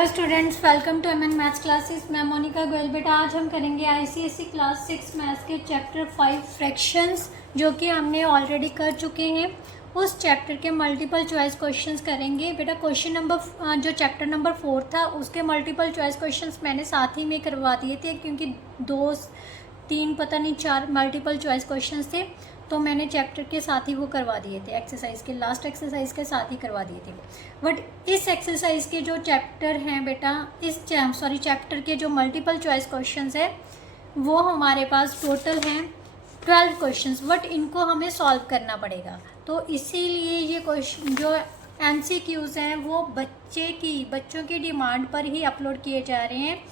Hello students, welcome to MN maths classes. मैं मोनिका गोयल। बेटा आज हम करेंगे आईसीएसई क्लास 6 मैथ्स के चैप्टर 5 फ्रैक्शंस, जो कि हमने ऑलरेडी कर चुके हैं। उस चैप्टर के मल्टीपल चॉइस क्वेश्चंस करेंगे। बेटा क्वेश्चन नंबर जो चैप्टर नंबर 4 था उसके मल्टीपल चॉइस क्वेश्चंस मैंने साथ ही में करवा दिए थे, क्योंकि 2 3 पता नहीं 4 मल्टीपल चॉइस क्वेश्चंस थे, तो मैंने चैप्टर के साथ ही वो करवा दिए थे। एक्सरसाइज के लास्ट एक्सरसाइज के साथ ही करवा दिए थे। बट इस एक्सरसाइज के जो चैप्टर हैं बेटा, चैप्टर के जो मल्टीपल चॉइस क्वेश्चंस है वो हमारे पास टोटल हैं 12 क्वेश्चंस। बट इनको हमें सॉल्व करना पड़ेगा, तो इसीलिए ये क्वेश्चन जो MCQs हैं वो बच्चों की डिमांड पर ही अपलोड किए जा रहे हैं।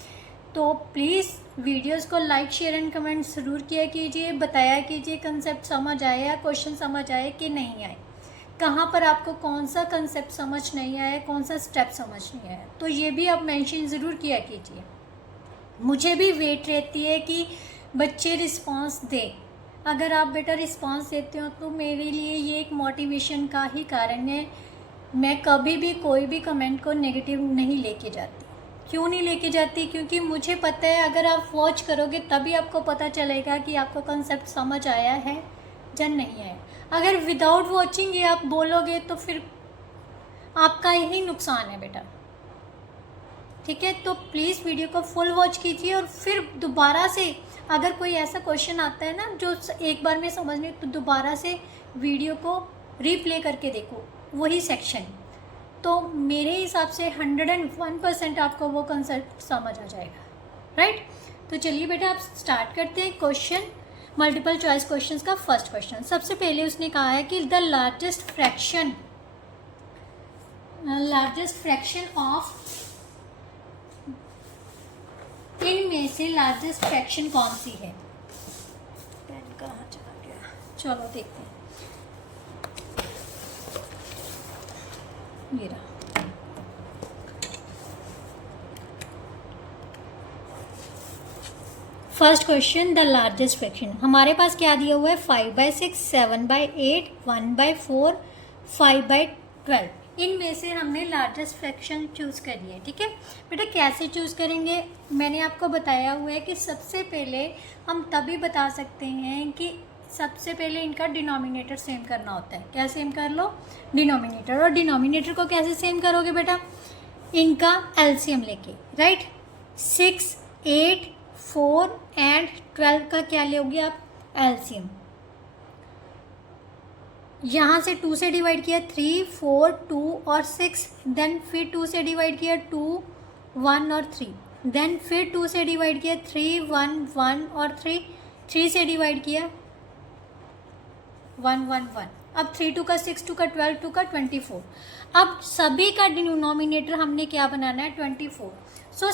तो प्लीज़ वीडियोस को लाइक शेयर एंड कमेंट ज़रूर किया कीजिए, बताया कीजिए कंसेप्ट समझ आया, क्वेश्चन समझ आए कि नहीं आए, कहाँ पर आपको कौन सा कंसेप्ट समझ नहीं आया, कौन सा स्टेप समझ नहीं आया, तो ये भी आप मेंशन ज़रूर किया कीजिए। मुझे भी वेट रहती है कि बच्चे रिस्पांस दें। अगर आप बेटा रिस्पांस देते हो तो मेरे लिए ये एक मोटिवेशन का ही कारण है। मैं कभी भी कोई भी कमेंट को नेगेटिव नहीं लेके जाती। क्यों नहीं लेके जाती? क्योंकि मुझे पता है अगर आप वॉच करोगे तभी आपको पता चलेगा कि आपको कंसेप्ट समझ आया है या नहीं आया। अगर विदाउट वॉचिंग ये आप बोलोगे तो फिर आपका यही नुकसान है बेटा। ठीक है, तो प्लीज़ वीडियो को फुल वॉच कीजिए और फिर दोबारा से अगर कोई ऐसा क्वेश्चन आता है ना जो एक बार में समझ नहीं, तो दोबारा से वीडियो को रीप्ले करके देखो वही सेक्शन, तो मेरे हिसाब से 101% आपको वो कंसेप्ट समझ आ जाएगा। राइट, तो चलिए बेटा आप स्टार्ट करते हैं क्वेश्चन, मल्टीपल चॉइस क्वेश्चंस का फर्स्ट क्वेश्चन। सबसे पहले उसने कहा है कि द लार्जेस्ट फ्रैक्शन ऑफ, इनमें से लार्जेस्ट फ्रैक्शन कौन सी है? पेन कहाँ चला गया? चलो देखते हैं। ये रहा। First question, the largest fraction. हमारे पास क्या दिया हुआ है? 5/6, 7/8, 1/4, 5/12। इनमें से हमने लार्जेस्ट फ्रैक्शन चूज़ करी है। ठीक है बेटा, कैसे चूज़ करेंगे मैंने आपको बताया हुआ है कि सबसे पहले हम तभी बता सकते हैं कि सबसे पहले इनका डिनोमिनेटर सेम करना होता है। क्या सेम कर लो? डिनोमिनेटर। और डिनोमिनेटर को कैसे सेम करोगे बेटा? इनका एलसीएम लेके। राइट, 6, 8, 4 एंड 12 का क्या लोगे आप? एलसीएम। यहाँ से 2 से डिवाइड किया 3, 4, 2 और 6, देन फिर 2 से डिवाइड किया 2, 1 और 3, देन फिर 2 से डिवाइड किया 3, 1, 1 और 3 से डिवाइड किया 1, 1, 1। अब 3 2 का 6 2 का 12 2 का 24। अब सभी का डिनोमिनेटर हमने क्या बनाना है? 24। सो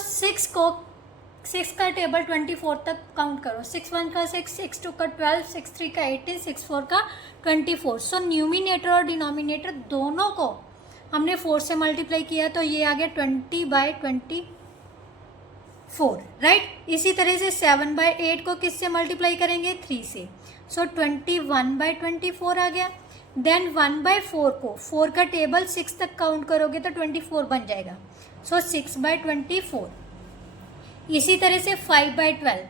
6 का टेबल 24 तक काउंट करो। 6 1 का 6, 6 2 का 12, 6 3 का 18, 6 4 का 24। सो न्यूमिनेटर और डिनोमिनेटर दोनों को हमने 4 से मल्टीप्लाई किया, तो ये आ गया 20/24। राइट, इसी तरह से 7/8 को किससे मल्टीप्लाई करेंगे? 3 से। सो 21/24 आ गया। देन 1/4 को 4 का टेबल 6 तक काउंट करोगे तो 24 बन जाएगा। सो 6/24। इसी तरह से 5/12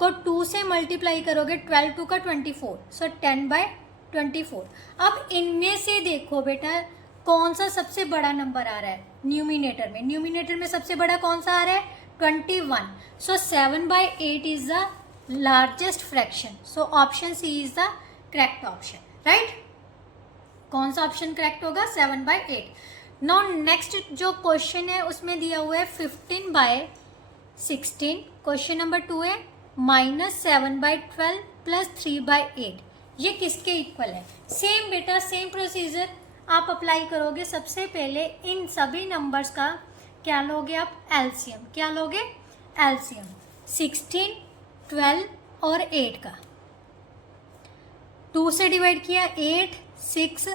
को 2 से मल्टीप्लाई करोगे, 12 2 का 24, सो 10/24। अब इनमें से देखो बेटा कौन सा सबसे बड़ा नंबर आ रहा है न्यूमिनेटर में सबसे बड़ा कौन सा आ रहा है? 21। So 7/8 is the largest fraction. So option C is the correct option. Right, कौन सा ऑप्शन करेक्ट होगा? 7/8। नाउ नेक्स्ट जो क्वेश्चन है उसमें दिया हुआ है 15/16। क्वेश्चन नंबर 2 है -7/12 प्लस 3/8। ये किसके इक्वल है? सेम बेटा, सेम प्रोसीजर आप अप्लाई करोगे। सबसे पहले इन सभी नंबर्स का क्या लोगे आप? एलसीएम। क्या लोगे? एलसीएम। 16, 12 और 8 का 2 से डिवाइड किया 8, 6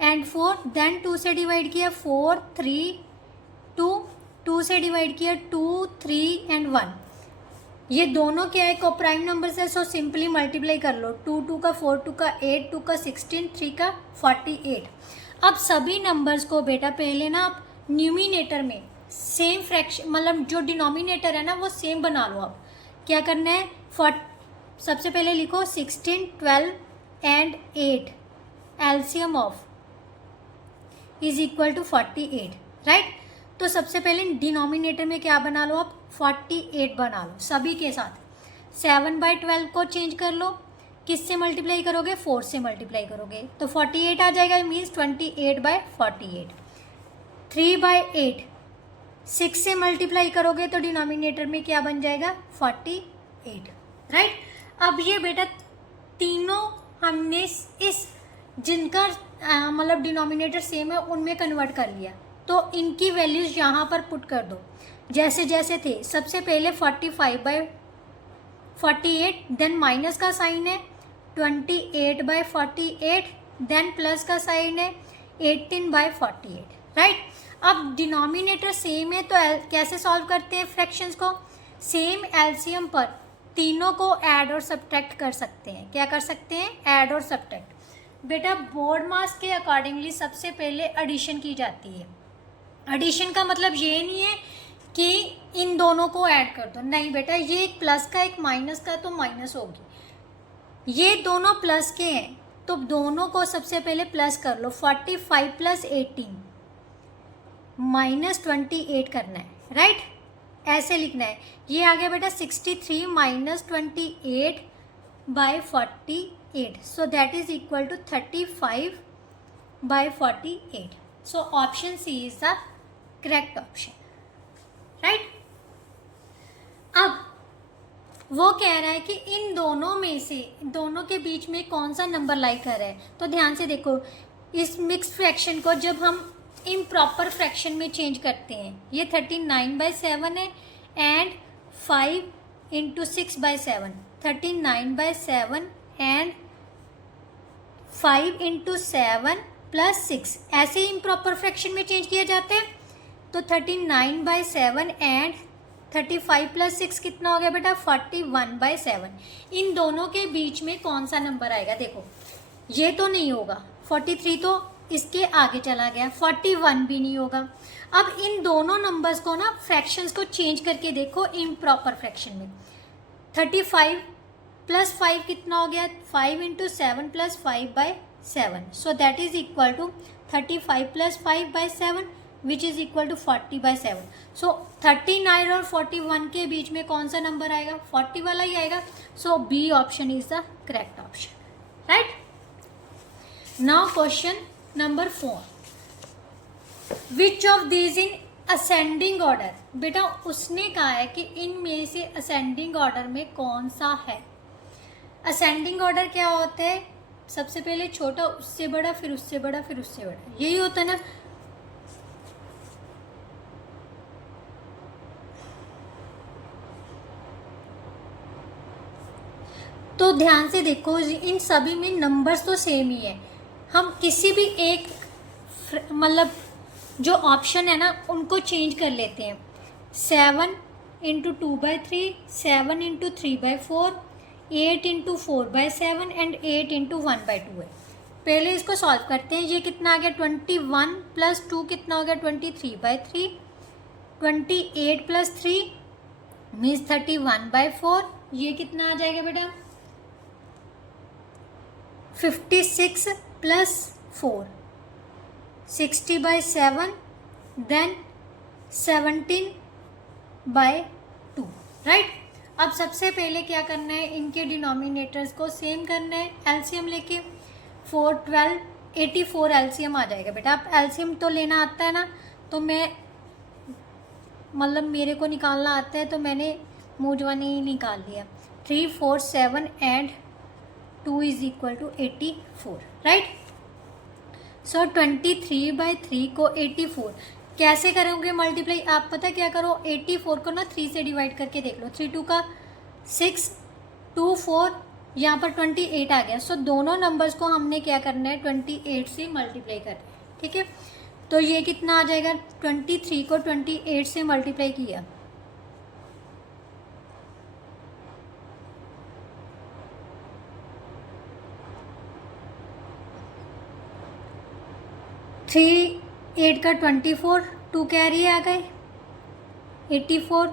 एंड 4, देन 2 से डिवाइड किया 4, 3, 2 से डिवाइड किया 2, 3 एंड 1। ये दोनों क्या है? कोप्राइम नंबर्स है, सो सिंपली मल्टीप्लाई कर लो। 2 2 का 4 2 का 8 2 का 16 3 का 48। अब सभी नंबर्स को बेटा पहले ना आप न्यूमिनेटर में सेम फ्रैक्शन मतलब जो डिनोमिनेटर है ना वो सेम बना लो। अब क्या करना है, सबसे पहले लिखो 16, 12 and 8 LCM of is equal to 48, right. तो सबसे पहले डिनोमिनेटर में क्या बना लो, आप 48 बना लो सभी के साथ। 7/12 को चेंज कर लो, किससे मल्टीप्लाई करोगे, 4 से मल्टीप्लाई करोगे तो 48 आ जाएगा, मीन्स 28/48। 3/8 6 से मल्टीप्लाई करोगे तो डिनोमिनेटर में क्या बन जाएगा, 48, राइट। अब ये बेटा तीनों हमने इस जिनका मतलब डिनोमिनेटर सेम है उनमें कन्वर्ट कर लिया, तो इनकी वैल्यूज़ यहाँ पर पुट कर दो जैसे जैसे थे। सबसे पहले 45/48, देन माइनस का साइन है 28/48, देन प्लस का साइन है 18/48, राइट। अब डिनोमिनेटर सेम है तो कैसे सॉल्व करते हैं फ्रैक्शंस को, सेम एलसीएम पर तीनों को ऐड और सब्ट्रैक्ट कर सकते हैं। क्या कर सकते हैं, ऐड और सब्ट्रैक्ट। बेटा बोर्ड मास के अकॉर्डिंगली सबसे पहले एडिशन की जाती है। एडिशन का मतलब ये नहीं है कि इन दोनों को ऐड कर दो, नहीं बेटा, ये एक प्लस का एक माइनस का तो माइनस होगी, ये दोनों प्लस के हैं तो दोनों को सबसे पहले प्लस कर लो। 45 + 18 -28 करना है, राइट, ऐसे लिखना है। ये आ गया बेटा 63 - 28/48, so that is equal to 35/48। So option C is the correct option, right. अब वो कह रहा है कि इन दोनों में से दोनों के बीच में कौन सा नंबर लाई कर रहा है, तो ध्यान से देखो, इस मिक्स्ड फ्रैक्शन को जब हम इम्प्रॉपर फ्रैक्शन में चेंज करते हैं, ये 39/7 है एंड 5 × 6/7, 39/7 एंड 5 × 7 + 6, ऐसे ही इम्प्रॉपर फ्रैक्शन में चेंज किया जाता है। तो 39/7 एंड 35 + 6 कितना हो गया बेटा, 41/7। इन दोनों के बीच में कौन सा नंबर आएगा, देखो ये तो नहीं होगा, 43 तो इसके आगे चला गया, 41 भी नहीं होगा। अब इन दोनों नंबर्स को ना फ्रैक्शंस को चेंज करके देखो इम्प्रॉपर फ्रैक्शन में। 35 + 5 कितना हो गया, 5 × 7 + 5/7, so that is equal to 35 + 5/7 which is equal to 40/7। So 39 और 41 के बीच में कौन सा नंबर आएगा, 40 वाला ही आएगा। So B option is the correct option, right. Now question number 4, which of these in ascending order. बेटा उसने कहा है कि इनमें से असेंडिंग ऑर्डर में कौन सा है। असेंडिंग ऑर्डर क्या होता है, सबसे पहले छोटा, उससे बड़ा, फिर उससे बड़ा, फिर उससे बड़ा, यही होता है ना। तो ध्यान से देखो, इन सभी में नंबर्स तो सेम ही है। हम किसी भी एक मतलब जो ऑप्शन है ना उनको चेंज कर लेते हैं। 7 × 2/3, 7 × 3/4, 8 × 4/7 एंड 8 × 1/2 है। पहले इसको सॉल्व करते हैं। ये कितना आ गया, 21 + 2 कितना हो गया, 23/3, 28 + 3 मीन्स 31/4। ये कितना आ जाएगा बेटा, 56 + 4, 60/7, देन 17/2, राइट। अब सबसे पहले क्या करना है, इनके डिनोमिनेटर्स को सेम करना है, एलसीएम लेके 4, 12, 84 एलसीएम आ जाएगा बेटा। अब एलसीएम तो लेना आता है ना, तो मैं मतलब मेरे को निकालना आता है तो मैंने मुँह जवानी ही निकाल लिया। 3, 4, 7 and 2 is equal to 84, right. So 23/3 को 84 कैसे करोगे मल्टीप्लाई, आप पता क्या करो, 84 को ना 3 से डिवाइड करके देख लो। 3 × 2 = 6, 2 4, यहाँ पर 28 आ गया। सो दोनों नंबर्स को हमने क्या करना है, 28 से मल्टीप्लाई करना है, ठीक है। तो ये कितना आ जाएगा, 23 को 28 से मल्टीप्लाई किया, थ्री 8 का 24, 2 कैरी आ गए, 84,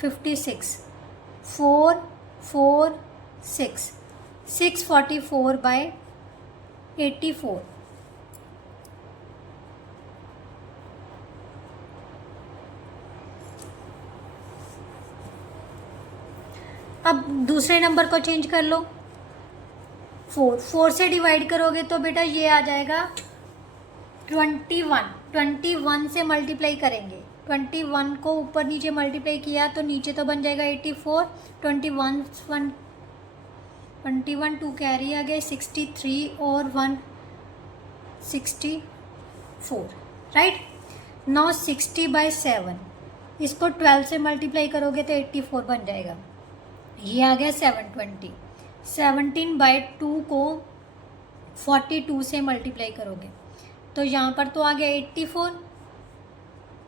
56, 4, 4, 6, 644 by 84. अब दूसरे नंबर को चेंज कर लो, 4 से डिवाइड करोगे तो बेटा ये आ जाएगा 21 से मल्टीप्लाई करेंगे, 21 को ऊपर नीचे मल्टीप्लाई किया तो नीचे तो बन जाएगा 84, 21 2 कैरी आ गए 63 और 1 64, राइट। नाउ 60/7 इसको 12 से मल्टीप्लाई करोगे तो 84 बन जाएगा, ये आ गया 720। 17/2 को 42 से मल्टीप्लाई करोगे तो यहाँ पर तो आ गया 84,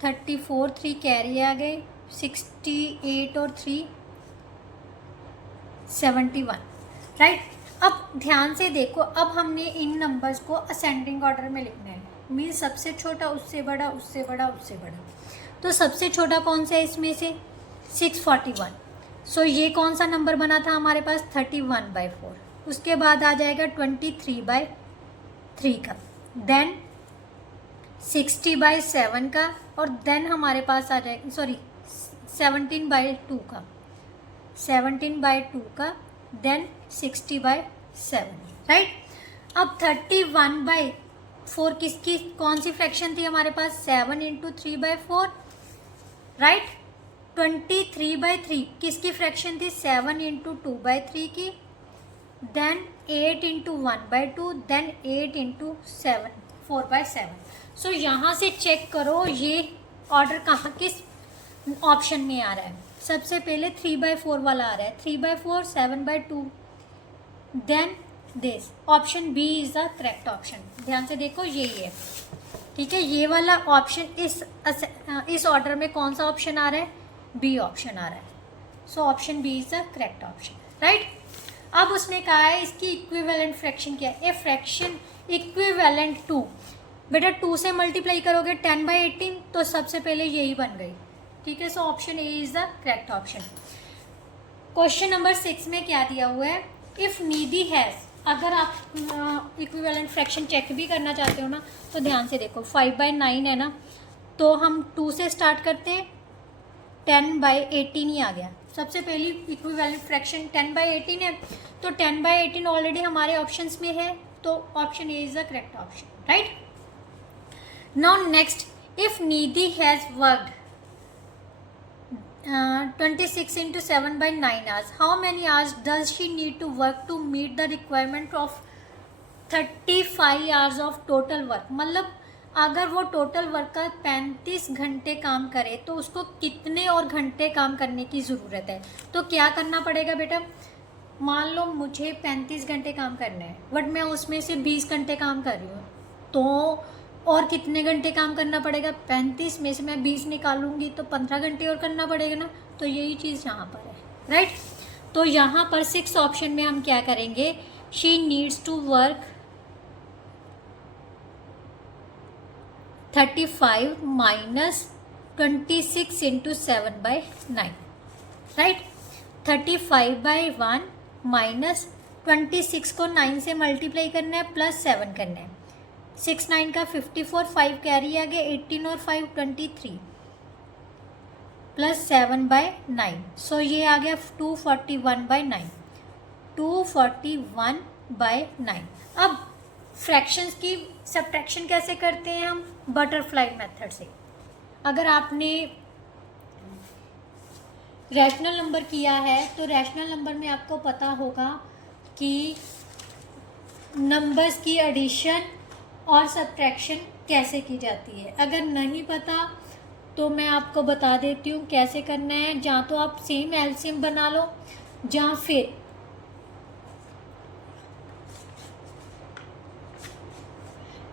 34 3 कैरी आ गए 68 और 3 71, राइट। अब ध्यान से देखो, अब हमने इन नंबर्स को असेंडिंग ऑर्डर में लिखना है, मीन्स सबसे छोटा उससे बड़ा उससे बड़ा उससे बड़ा। तो सबसे छोटा कौन सा है इसमें से 641, सो ये कौन सा नंबर बना था हमारे पास 31/4। उसके बाद आ जाएगा 23/3 का, देन 60/7 का, और देन हमारे पास आ जाएगा 17/2 का, 17/2 का, देन 60/7, राइट। अब 31/4 किसकी कौन सी फ्रैक्शन थी हमारे पास 7 × 3/4, राइट। 23/3 किसकी फ्रैक्शन थी 7 × 2/3 की, देन 8 × 1/2, देन 8 × 7 4/7। सो यहाँ से चेक करो ये ऑर्डर कहाँ किस ऑप्शन में आ रहा है। सबसे पहले 3/4 वाला आ रहा है, 3/4 7/2, then this option B is the correct option. ध्यान से देखो यही है, ठीक है। ये वाला ऑप्शन इस ऑर्डर में कौन सा ऑप्शन आ रहा है, बी ऑप्शन आ रहा है। So option B is the correct option, right. अब उसने कहा है इसकी इक्विवेलेंट फ्रैक्शन क्या है, ए फ्रैक्शन इक्विवेलेंट टू, बेटा 2 से मल्टीप्लाई करोगे 10/18 तो सबसे पहले यही बन गई, ठीक है। So option A is the correct option. Question number 6 में क्या दिया हुआ है, इफ़ नीडी हैज़, अगर आप इक्विवेलेंट फ्रैक्शन चेक भी करना चाहते हो ना तो ध्यान से देखो 5/9 है ना, तो हम 2 से स्टार्ट करते हैं, 10/18 ही आ गया। सबसे पहली इक्विवेलेंट फ्रैक्शन 10/18 है, तो 10/18 ऑलरेडी हमारे ऑप्शंस में है, तो option A is the correct option, right. Now next, if Nidhi has worked 26 × 7/9 hours, how many hours does she need to work to meet the requirement of 35 hours of total work। मतलब अगर वो total work का 35 घंटे काम करे तो उसको कितने और घंटे काम करने की ज़रूरत है। तो क्या करना पड़ेगा बेटा, मान लो मुझे 35 घंटे काम करना है बट मैं उसमें से 20 घंटे काम कर रही हूँ, तो और कितने घंटे काम करना पड़ेगा, 35 में से मैं 20 निकालूंगी तो 15 घंटे और करना पड़ेगा ना। तो यही चीज़ यहाँ पर है, राइट। तो यहाँ पर 6 ऑप्शन में हम क्या करेंगे, she needs to work 35 minus 26 × 7/9, right. 35/1 minus 26 को 9 से मल्टीप्लाई करना है प्लस 7 करना है, 6 9 का 54, 5 कैरी आ गया 18 और 5 23 प्लस 7/9, सो ये आ गया 241/9, 241/9। अब फ्रैक्शंस की सब्ट्रैक्शन कैसे करते हैं हम, बटरफ्लाई मेथड से। अगर आपने रैशनल नंबर किया है तो रैशनल नंबर में आपको पता होगा कि नंबर्स की एडिशन और सब्ट्रैक्शन कैसे की जाती है। अगर नहीं पता तो मैं आपको बता देती हूँ कैसे करना है। जहाँ तो आप सेम एलसीएम बना लो, जहाँ फिर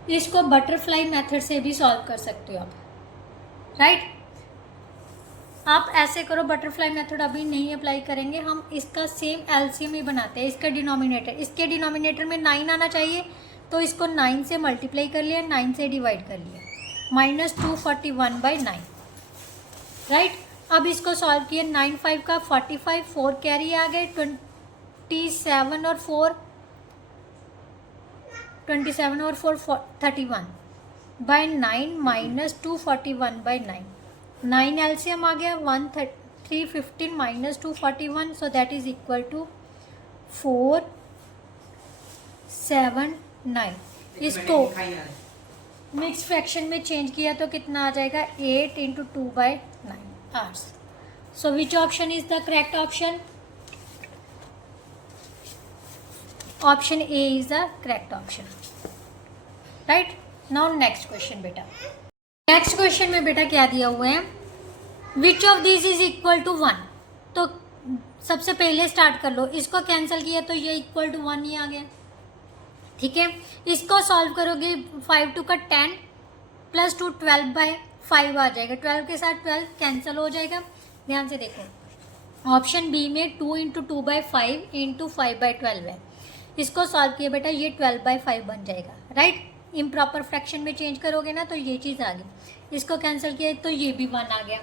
इसको बटरफ्लाई मेथड से भी सॉल्व कर सकते हो आप, राइट। आप ऐसे करो, बटरफ्लाई मेथड अभी नहीं अप्लाई करेंगे, हम इसका सेम एलसीएम ही बनाते हैं। इसका डिनोमिनेटर, इसके डिनोमिनेटर में 9 आना चाहिए, तो इसको 9 से मल्टीप्लाई कर लिया, 9 से डिवाइड कर लिया, -241/9, राइट। अब इसको सॉल्व किया, 9 5 का 45, 4 कैरी आ गए, 27 और 4 31 बाय 9 माइनस 241 बाय 9, 9 एलसीएम आ गया, 315 minus 241, so that is equal to 479। इसको मिक्स फ्रैक्शन में चेंज किया तो कितना आ जाएगा, 8 into 2 by 9 hours. So which option is the correct option? Option A is the correct option, right. Now next question बेटा, नेक्स्ट क्वेश्चन में बेटा क्या दिया हुआ है, which of this is equal to 1। तो सबसे पहले स्टार्ट कर लो, इसको कैंसिल किया तो ये इक्वल टू 1 ही आ गया, ठीक है। इसको सॉल्व करोगे, 5 2 का 10 प्लस 2 12 बाय 5 आ जाएगा, 12 के साथ 12 कैंसिल हो जाएगा। ध्यान से देखो, ऑप्शन बी में 2 इंटू 2 बाई 5 इंटू 5 बाई 12 है। इसको सॉल्व किया बेटा, ये 12 बाई 5 बन जाएगा, राइट। इम्प्रॉपर फ्रैक्शन में चेंज करोगे ना तो ये चीज़ आ गई, इसको कैंसिल किया तो ये भी 1 आ गया।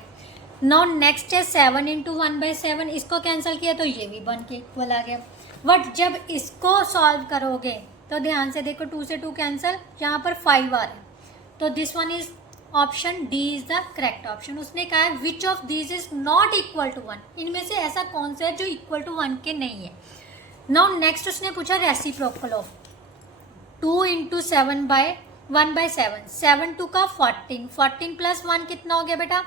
नाउ नेक्स्ट है 7 इंटू 1 बाई 7, इसको कैंसिल किया तो ये भी 1 के इक्वल आ गया। बट जब इसको सॉल्व करोगे तो ध्यान से देखो, 2 से 2 कैंसिल, यहाँ पर 5 आ रहा है, तो this one is option D is the correct option. उसने कहा है which of this is not equal to 1, इनमें से ऐसा कौन सा है जो इक्वल टू 1 के नहीं है। नाउ नेक्स्ट उसने पूछा reciprocal of 2 into 7 by 1 by 7, 7 2 का 14, 14 प्लस 1 कितना हो गया बेटा,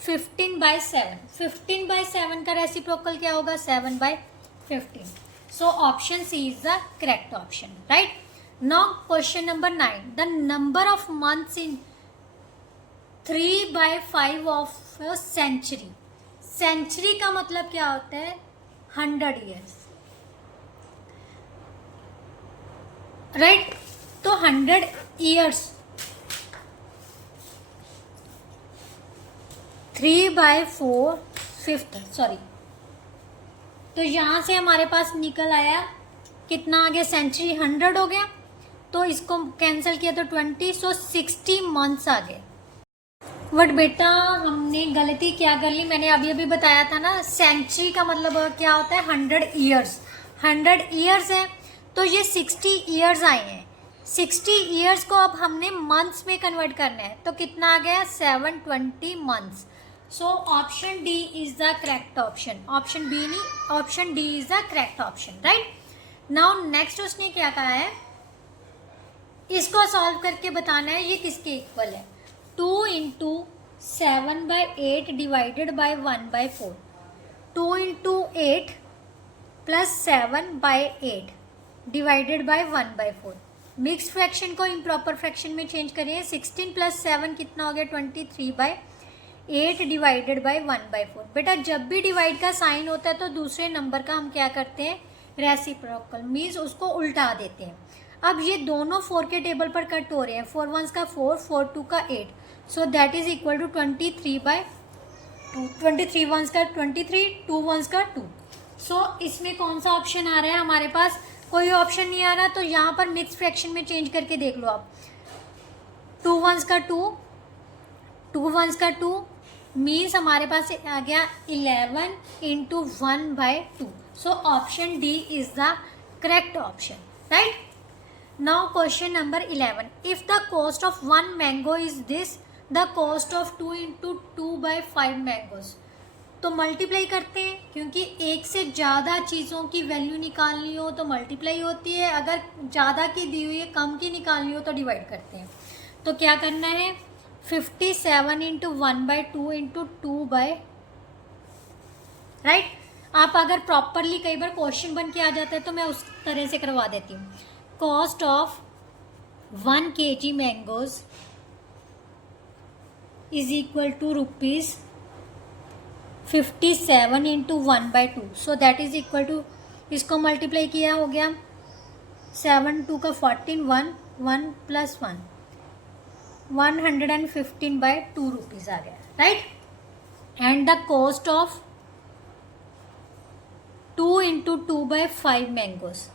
15 बाय 7, 15 बाय 7 का रेसिप्रोकल क्या होगा, 7 by 15। So option C is the correct option, right. Now question number 9, the number of months in 3 by 5 of century. Century का मतलब क्या होता है, 100 ईयर्स, राइट। तो 100 ईयर्स 3 बाय 4 5th, सॉरी, तो यहाँ से हमारे पास निकल आया कितना आ गया, सेंचुरी 100 हो गया, तो इसको कैंसिल किया तो 20, सो 60 मंथ्स आ गए। बट बेटा हमने गलती क्या कर ली, मैंने अभी अभी बताया था ना, सेंचुरी का मतलब क्या होता है, 100 ईयर्स, 100 ईयर्स है तो ये 60 ईयर्स आए हैं। 60 ईयर्स को अब हमने मंथ्स में कन्वर्ट करना है, तो कितना आ गया, 720 months. So option D is the correct option, option B नहीं, option D is the correct option, right. Now next उसने क्या कहा है, इसको सॉल्व करके बताना है ये किसके इक्वल है। 2 into 7 by 8 divided by 1 by 4, 2 into 8 plus 7 by 8 divided by 1 by 4। Mix fraction को इम्प्रॉपर फ्रैक्शन में चेंज करिए, 16 प्लस 7 कितना हो गया, 23 बाई 8 डिवाइडेड बाई 1 बाई 4। बेटा जब भी डिवाइड का साइन होता है तो दूसरे नंबर का हम क्या करते हैं, रेसिप्रोकल, मीन्स उसको उल्टा देते हैं। अब ये दोनों 4 के टेबल पर कट हो रहे हैं, 4 1 का 4, 4 2 का 8, so that is equal to 23 by 2, 23 1 का 23, 2 1 का 2। सो इसमें कौन सा ऑप्शन आ रहा है, हमारे पास कोई ऑप्शन नहीं आ रहा, तो यहाँ पर मिक्स फ्रैक्शन में चेंज करके देख लो आप, 2 1 का 2, 2 1 का 2, मीन्स हमारे पास आ गया 11 into 1 by 2। So option D is the correct option, right. Now question number 11, if the cost of 1 mango is this, the cost of 2 into 2 by 5 mangoes. तो मल्टीप्लाई करते हैं, क्योंकि एक से ज़्यादा चीज़ों की वैल्यू निकालनी हो तो मल्टीप्लाई होती है, अगर ज़्यादा की दी हुई है कम की निकालनी हो तो डिवाइड करते हैं। तो क्या करना है, 57 into 1 by 2 into 2 by, right. आप अगर प्रॉपरली, कई बार क्वेश्चन बन के आ जाता है तो मैं उस तरह से करवा देती हूँ। Cost of 1 kg mangoes is equal to rupees 57 into 1 by 2, so that is equal to, इसको मल्टीप्लाई किया हो गया, 7 2 का 14, 1 1 प्लस 1, 115 बाई 2 रुपीज़ आ गया, right. And the cost of 2 into 2 by 5 mangoes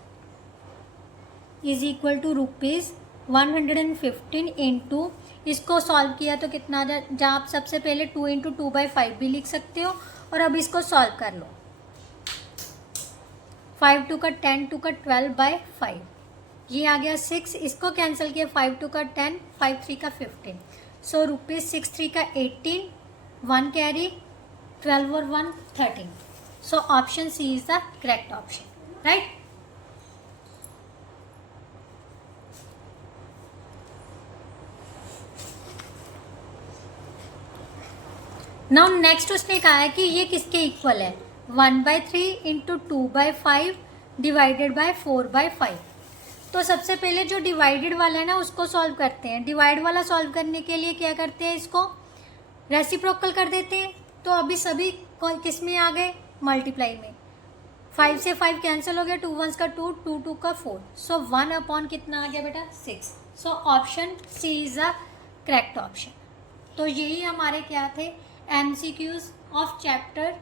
is equal to rupees 115 into इसको solve किया तो कितना आ जाए, जहाँ आप सबसे पहले 2 इंटू 2/5 भी लिख सकते हो। और अब इसको सॉल्व कर लो। 5 टू का 10, 2 का 12/5, ये आ गया 6। इसको कैंसिल किया, 5 टू का 10, 5 3 का 15। सो रुपीज़ 6 3 का 18, 1 कैरी, 12 और 1 13। So option C is the correct option, right. Now next उसने कहा है कि ये किसके इक्वल है, 1/3 इंटू 2/5 डिवाइडेड बाय 4/5। तो सबसे पहले जो डिवाइडेड वाला है ना उसको सॉल्व करते हैं। डिवाइड वाला सॉल्व करने के लिए क्या करते हैं, इसको रेसिप्रोकल कर देते हैं। तो अभी सभी किस में आ गए, मल्टीप्लाई में। 5 से 5 कैंसिल हो गया, 2 1 का 2, 2 2 का 4। सो 1 अपॉन कितना आ गया बेटा, 6। So option C is the correct option. तो यही हमारे क्या थे, MCQs of chapter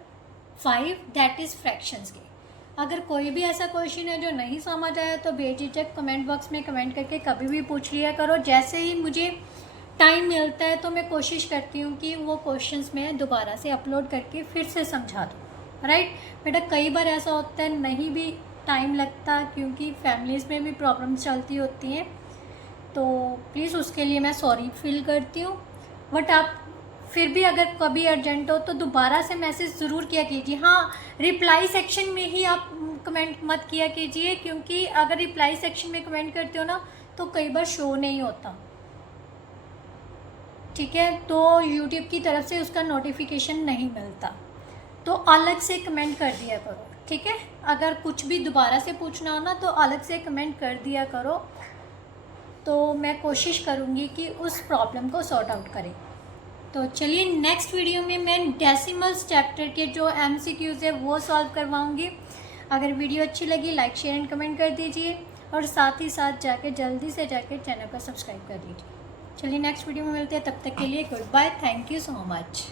5 that is fractions के। अगर कोई भी ऐसा क्वेश्चन है जो नहीं समझ आया तो बेझिझक कमेंट बॉक्स में कमेंट करके कभी भी पूछ लिया करो। जैसे ही मुझे टाइम मिलता है तो मैं कोशिश करती हूँ कि वो क्वेश्चंस मैं दोबारा से अपलोड करके फिर से समझा दूँ, राइट बेटा। कई बार ऐसा होता है नहीं भी टाइम लगता, क्योंकि फैमिलीज़ में भी प्रॉब्लम्स चलती होती हैं, तो प्लीज़ उसके लिए मैं सॉरी फील करती हूँ। बट आप फिर भी अगर कभी अर्जेंट हो तो दोबारा से मैसेज ज़रूर किया कीजिए। हाँ, रिप्लाई सेक्शन में ही आप कमेंट मत किया कीजिए, क्योंकि अगर रिप्लाई सेक्शन में कमेंट करते हो ना तो कई बार शो नहीं होता, ठीक है। तो यूट्यूब की तरफ से उसका नोटिफिकेशन नहीं मिलता, तो अलग से कमेंट कर दिया करो, ठीक है। अगर कुछ भी दोबारा से पूछना हो ना तो अलग से कमेंट कर दिया करो, तो मैं कोशिश करूँगी कि उस प्रॉब्लम को सॉर्ट आउट करें। तो चलिए नेक्स्ट वीडियो में मैं डेसिमल्स चैप्टर के जो MCQs है वो सॉल्व करवाऊँगी। अगर वीडियो अच्छी लगी लाइक शेयर एंड कमेंट कर दीजिए, और साथ ही साथ जाके जल्दी से जाके चैनल को सब्सक्राइब कर दीजिए। चलिए नेक्स्ट वीडियो में मिलते हैं, तब तक के लिए goodbye, thank you so much.